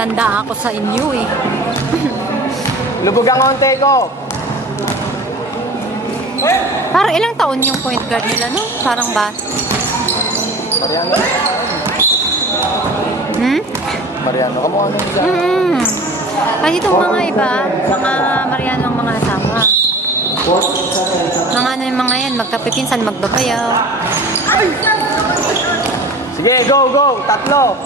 matanda ako sa inyo eh. Lubog ang onte ko. Parang ilang taon yung point guard nila, no? Parang ba? Mariano. Mariano, kamukha nung isa. Kasi itong mga iba, mga Mariano ang mga asawa. Mga ano yung mga yan, magkapipinsan, magbabayaw. Sige, go, go! Tatlo!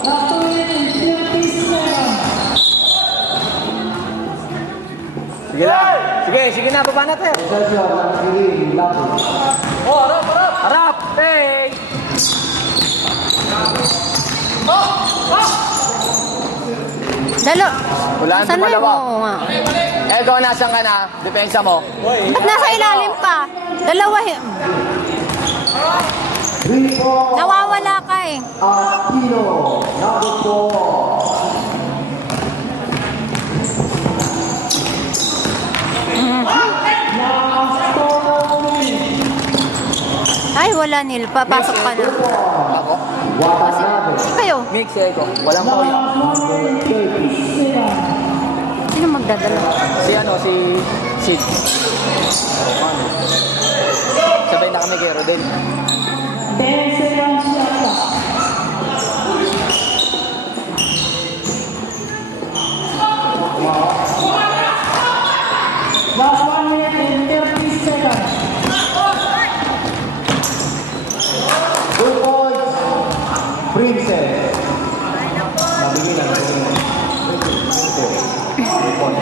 Sige na! Sige na, baba natin! Oh, harap! Harap! Hey! Dalo! Wala Nasaan na yun? dalawa. Oo nga. Ikaw, nasan ka na? Depensa mo. Ba't nasa ilalim pa? Dalawa yun. Nawawala ka eh. Aquino, number 4. Ay, wala nil. Papasok ka na. Ako? Kasi kayo. Mix, eko. Walang foul. Sino magdadala? Si ano, si Sid. Sabay na kami kay Rodel. 10 seconds left. Last 1 minute and 30 seconds. 2 points. Princess. Nabigyan na natin. 2 points.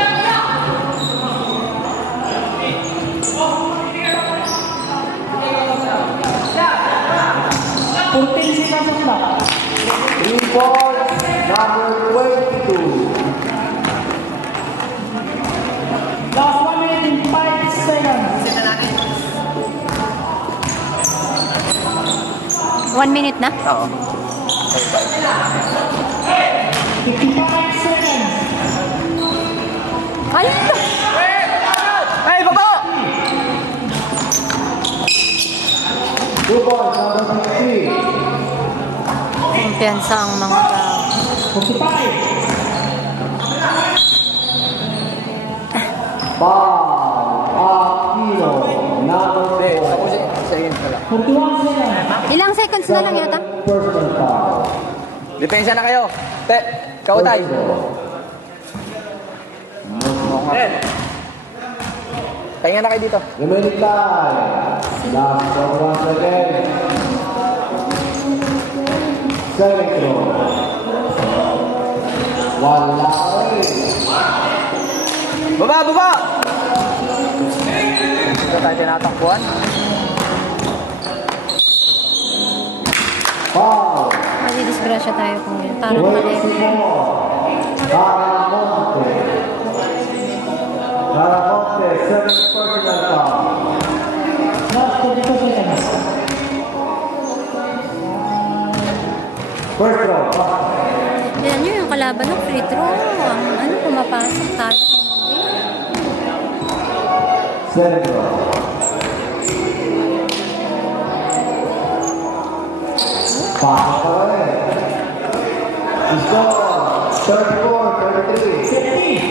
Points, number 22. Last 1 minute and 5 seconds. 1 minute na? Oo. 55 seconds. Ay! Hey, baba! 2 points, number 15. Kumpiyansa ang mga tao. 45. Aquino, number Hindi, 4. ako sa inyo pala. 41 seconds. Ilang seconds na lang yata? Personal foul. Depensa na kayo. Kautay. Pahinga na kayo dito. Remaining time. Last 41 seconds. Selectro. Wala rin. Baba! Ito tayo tinatakbuhan. Foul. Madidisgrasya tayo kung yun. Parang mali. 24. Caramonte. Caramonte, 7 personal foul. Last 22 seconds. First row. Yan nyo yung kalaban ng free throw. Ang ano, pumapasok tayo. Second row. Pasok pa rin. Score. 34-33.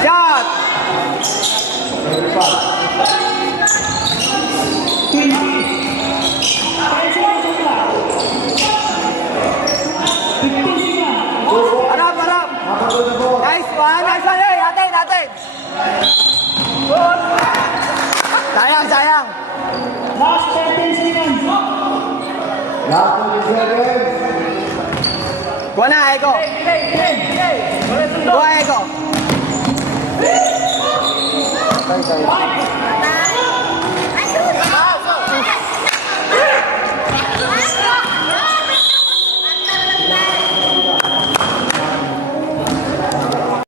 Shot! 35. Harap! Nice one! Hey, atin! Sayang! Last 13 seconds. Last 20 seconds. Kuha na, Eko! Kuha, Eko! Sorry.